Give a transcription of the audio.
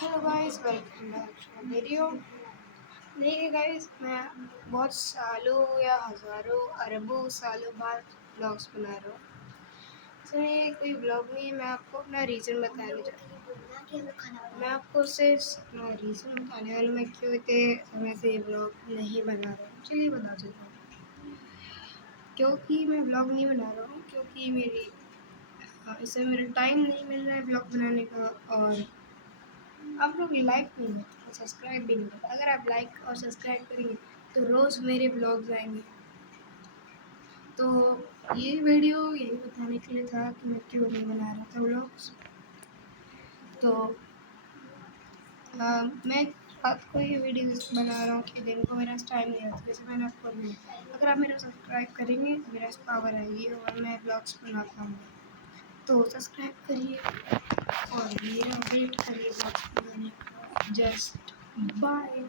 Hello guys, welcome back to video. देखिए guys, मैं बहुत सालों या हज़ारों अरबों सालों बाद ब्लॉग्स बना रहा हूँ। इसलिए कोई ब्लॉग नहीं है, मैं आपको अपना रीज़न बताने मैं आपको सिर्फ अपना रीज़न बताने वाला मैं क्यों इतने समय से ये ब्लॉग नहीं बना रहा हूँ। चलिए बता देता हूँ क्योंकि मैं ब्लॉग नहीं बना रहा हूँ, क्योंकि इससे मेरा टाइम नहीं मिल रहा है ब्लॉग बनाने का, और आप लोग लाइक नहीं करते और सब्सक्राइब भी नहीं करते। अगर आप लाइक और सब्सक्राइब करेंगे तो रोज़ मेरे ब्लॉग्स आएंगे। तो ये वीडियो यही बताने के लिए था कि मैं क्यों नहीं बना रहा था ब्लॉग्स। तो मैं रात को ये वीडियोस बना रहा हूँ कि दिन को मेरा टाइम नहीं रहता। जैसे मैंने आपको बोला, अगर आप मेरा सब्सक्राइब करेंगे तो मेरा पावर आएगी और मैं ब्लॉग्स बना पाऊँगा। तो सब्सक्राइब करिए और मेरा वेट करिए ब्लॉग्स बनाने का। Just by.